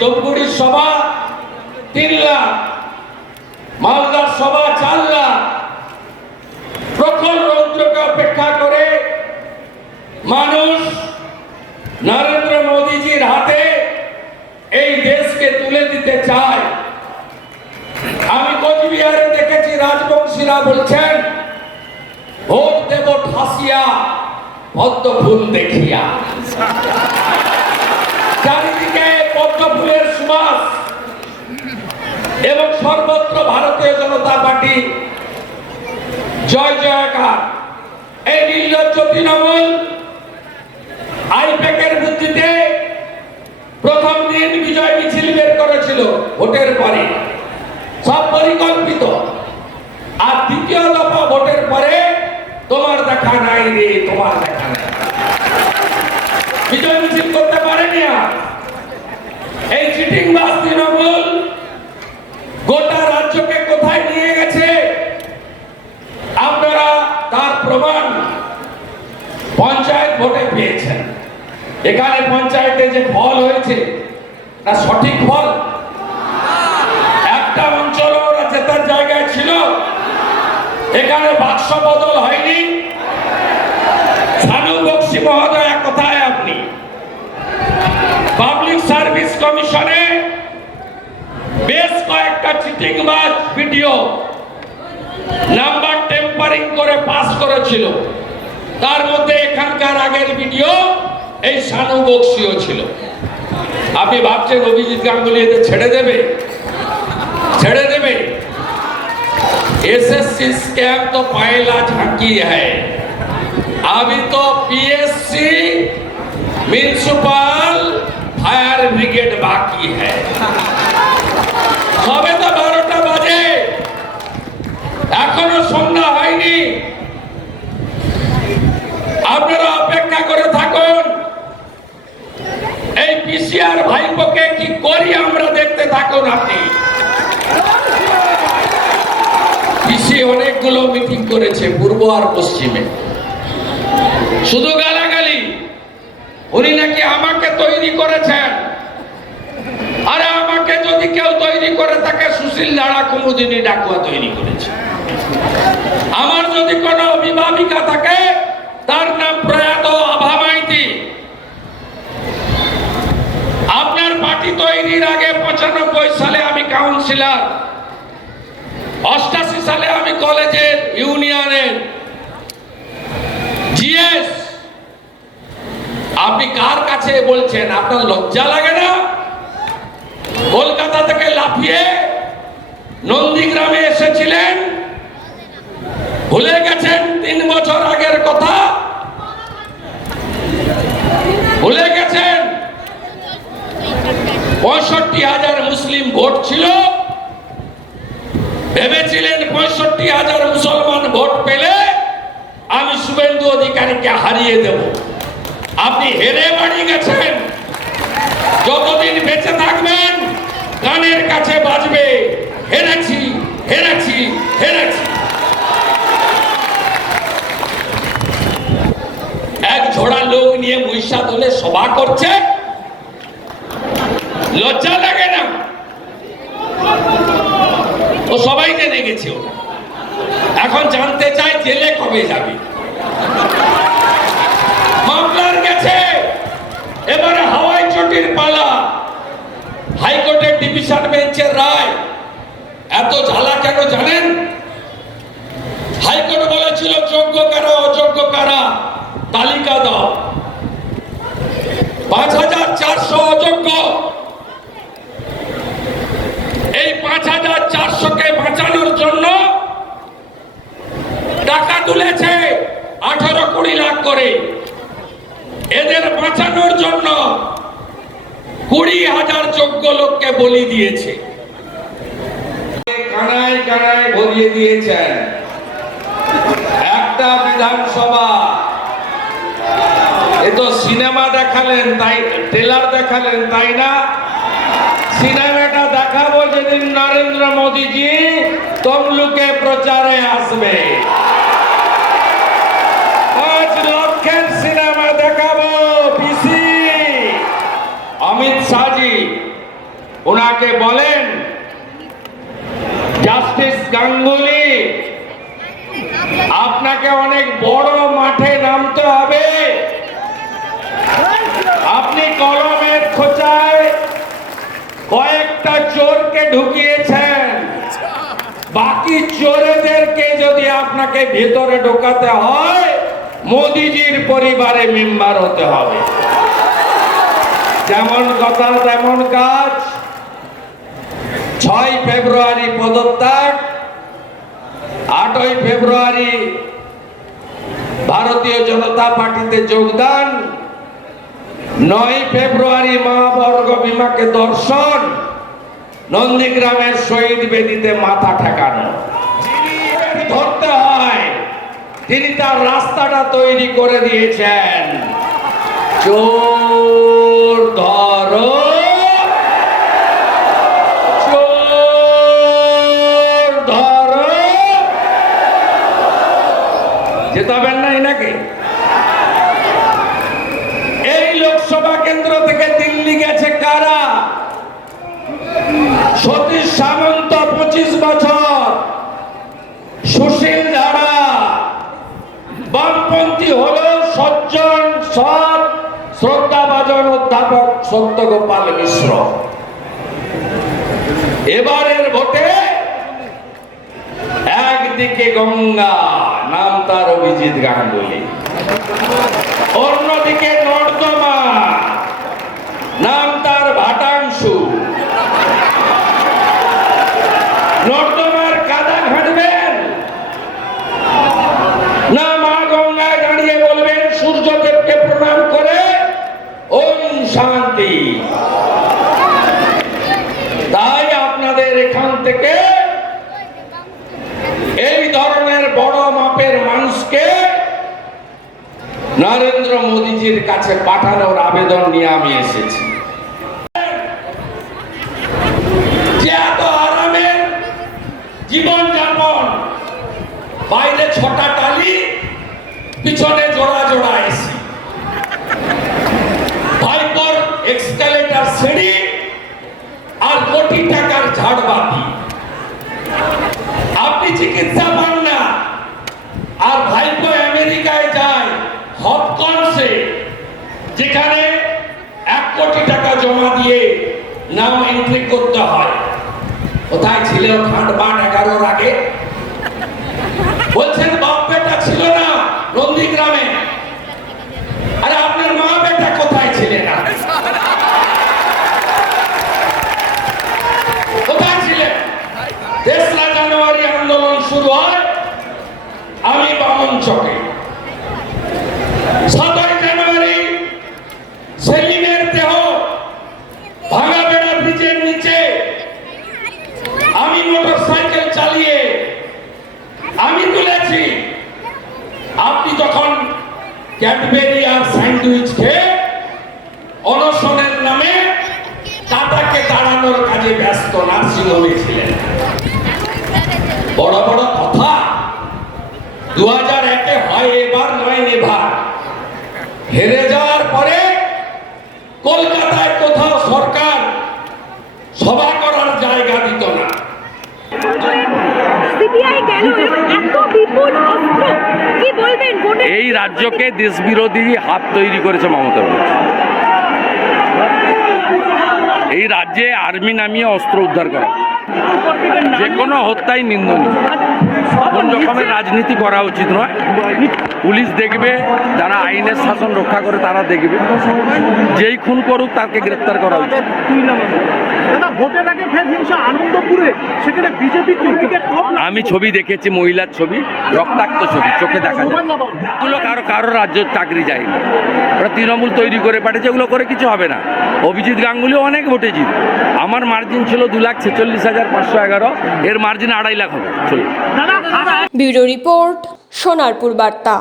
ধূপগুড়ির সভা 3 লাখ, মালদার সভা 4 লাখ। প্রখর রৌদ্রকে অপেক্ষা করে মানুষ নরেন্দ্র মোদীজির হাতে এই দেশকে তুলে দিতে চায়। আমি কোচবিহারে দেখেছি রাজবংশীরা বলছেন ভোট দেব ঠাসিয়া পদ্ম ফুল দেখিয়া। চারিদিকে পদ্ম ফুলের সুবাস এবং সর্বত্র ভারতীয় জনতা পার্টি জয় জয়কার। এই নির্লজ্জ তৃণমূল আইপ্যাকের ভিত্তিতে প্রথম দিন বিজয় মিছিল বের করেছিল ভোটের পরে, সব পরিকল্পিত। আর দ্বিতীয় দফা ভোটের পরে তোমার দেখা নাই রে, তোমার দেখা নাই, বিজয় মিছিল করতে পারেনি। এই চিটিংবাজ তৃণমূল গোটা রাজ্যকে কোথায় নিয়ে গেছে আপনারা তার প্রমাণ পঞ্চায়েত ভোটে পেয়েছেন। এখানে পঞ্চায়েতে যে ফল হয়েছে তা সঠিক ফল? একটা অঞ্চল ওরা জেতার জায়গায় ছিল, এখানে বাক্স বদল হয়নি। সানু বক্সি মহোদয় কোথায় আপনি? পাবলিক সার্ভিস কমিশনে বেশ কয়েকটা চিটিংবাজ ভিডিও নাম্বার টেম্পারিং করে পাস করেছিল, তার মধ্যে এখানকার আগের ভিডিও এই সানু বক্সিও ছিল। আপনি ভাবছেন অভিজিৎ গাঙ্গুলি এদের ছেড়ে দেবে? ছেড়ে দেবে? एसएससी स्कैम तो पहला झांकी है, अभी तो पीएससी, म्युनिसिपल, फायर ब्रिगेड बाकी है। সবে তো 12টা বাজে, এখনো সন্ধ্যা হয়নি। আপনারা অপেক্ষা করে থাকুন, এই পিসিআর ভাইপোকে কি করি আমরা দেখতে থাকুন। আপনি পিসি অনেকগুলো মিটিং করেছে পূর্ব আর পশ্চিমে, শুধু গালাগালি। উনি নাকি আমাকে তৈরি করেছেন। আরে আমাকে যদি কেউ তৈরি করে থাকে, সুশীল দাঁড়া কুমুদিনী ডাকুয়া তৈরি করেছে। আমার যদি কোনো অভিভাবিকা থাকে, তার নাম প্রয়াত আভা মাইতি। আপনার পার্টি তৈরির আগে 95 সালে আমি কাউন্সিলর, 88 সালে আমি কলেজের ইউনিয়নের জিএস। আপনি কার কাছে বলছেন? আপনার লজ্জা লাগে না? কলকাতা থেকে লাফিয়ে নন্দীগ্রামে এসেছিলেন, ভুলে গেছেন 3 বছর আগের কথা? ভুলে গেছেন 65,000 মুসলিম ভোট ছিল, ভেবেছিলেন 65,000 মুসলমান ভোট পেলে আমি শুভেন্দু অধিকারীকে হারিয়ে দেব। আপনি হেরে বাড়ি গেছেন। যতদিন বেঁচে থাকবেন কানের কাছে বাজবে, হেরেছি হেরেছি হেরেছি। এক ঝোড়া লোক নিয়ে মহিষা দলে সভা করছে, লজ্জা লাগে না? ও সবাই জেনে গেছে ওটা। এখন জানতে চাই জেলে কবে যাবে। মামলার গেছে, এবারে হাওয়াই চটির পালা। হাইকোর্টের ডিভিশন বেঞ্চের রায় এত ঝালা কেন জানেন? হাইকোর্ট বলেছিল যোগ্য কারা অযোগ্য কারা তালিকা দাও। 5,400 অযোগ্য। এই 5,400কে বাঁচানোর জন্য টাকা তুলেছে 18-20 লাখ করে। এদের বাঁচানোর জন্য 20,000 যোগ্য লোককে বলি দিয়েছে। কানায় কানায় ভরিয়ে দিয়েছেন। একটা বিধানসভা, এ তো সিনেমা দেখালেন, তাই ট্রেলার দেখালেন, তাই না? সিনেমাটা দেখাবো যেদিন নরেন্দ্র মোদীজি তমলুকে প্রচারে আসবে। 5 লক্ষের সিনেমা দেখাবো। পিসি অমিত শাহজি ওনাকে বলেন, জাস্টিস গাঙ্গুলি, আপনাকে অনেক বড় মাঠে নামতে হবে। আপনি কলমের খোঁচায় কয়েকটা চোরকে ঢুকিয়েছেন, বাকি চোরেদেরকে যদি আপনাকে ভেতরে ঢোকাতে হয় মোদিজির পরিবারে মেম্বার হতে হবে। যেমন কথা তেমন কাজ। 6 ফেব্রুয়ারি পদত্যাগ, 8ই ফেব্রুয়ারি ভারতীয় জনতা পার্টিতে যোগদান, 9 ফেব্রুয়ারি মা বর্গ বিমাকে দর্শন, নন্দীগ্রামের শহীদ বেদিতে মাথা ঠেকানো। ধরতে হয়, তিনি তার রাস্তাটা তৈরি করে দিয়েছেন। চোর ধরো, চোর ধরো। যেতে হবেন না এনাকে। এই লোকসভা কেন্দ্র থেকে দিল্লি গেছে কারা? সতীশ সামন্ত 25 বছর, সুশীল ধারা, বামপন্থী হলো সজ্জন সৎ শ্রদ্ধাভাজন অধ্যাপক সত্যগোপাল মিশ্র। এবারের ভোটে একদিকে গঙ্গা, নাম তার অভিজিৎ গাঙ্গুলি, অন্যদিকে নর্দমা, নাম তার ভাটাংশু। নর্দমার কাদা ঘাঁটবেন না মা গঙ্গায় দাঁড়িয়ে বলবেন সূর্যদেবকে প্রণাম করে ওম শান্তি। তাই আপনাদের এখান থেকে এই ধরনের বড় মাপের মানুষকে নরেন্দ্র মোদীজির কাছে পাঠানোর আবেদন নিয়ে আমি এসেছি। যে এত আরামের জীবন যাপন, বাইরে 6টা টালি, পিছনে জোড়া জোড়া এসি, ভাইপোর এক্সকালেটর সিঁড়ি আর কোটি টাকার ঝাড়বাতি। আপনি চিকিৎসা পান না, আর ভাইপো আমেরিকায় যায় হপকনসে, যেখানে 1 কোটি টাকা জমা দিয়ে নাম এন্ট্রি করতে হয়। কোথায় ছিল ঠান্ডবাট 11-র আগে? বলছেন বাপ বেটা ছিল না নন্দীগ্রামে। আরে আপনার মা বেটা কোথায় ছিলেন? কোথায় ছিলেন? 3রা জানুয়ারি আন্দোলন শুরু হয়, আমি বামন চকে। 7ই জানুয়ারি সেলিমের দেহ ভাঙা বেড়া ব্রিজের নিচে আমি মোটরসাইকেল চালিয়ে আমি তুলেছি। আপনি তখন ক্যাডবেরি আর স্যান্ডউইচ খেয়ে অনশনের নামে টাটাকে দাঁড়ানোর কাজে ব্যস্ত নার্সিংহোমে ছিলেন। বড় বড় কথা 2001-এ হয় এবার নয় নেভার। হেরে যাওয়ার পরে কলকাতায় কোথাও সরকার সভা করার জায়গা দিত না। এই রাজ্যকে দেশবিরোধী হাত তৈরি করেছে মমতা ব্যানার্জি। এই রাজ্যে আর্মি নামিয়ে অস্ত্র উদ্ধার করা, যে কোনো হত্যাই নিন্দনীয়। কোন রকমের রাজনীতি করা উচিত নয়। পুলিশ দেখবে, যারা আইনের শাসন রক্ষা করে তারা দেখবে, যেই খুন করুক তাকে গ্রেফতার করা উচিত। আমি ছবি দেখেছি, মহিলার ছবি, রক্তাক্ত ছবি, চোখে দেখা যায়। এগুলো কারো রাজ্য চাকরি যায়নি, ওরা তৃণমূল তৈরি করে পাঠিয়েছে। এগুলো করে কিছু হবে না। অভিজিৎ গাঙ্গুলিও অনেক ভোটে জিত। আমার মার্জিন ছিল 2,46,511, এর মার্জিন 2.5 লাখ হবে। ব্যুরো রিপোর্ট, সোনারপুর বার্তা।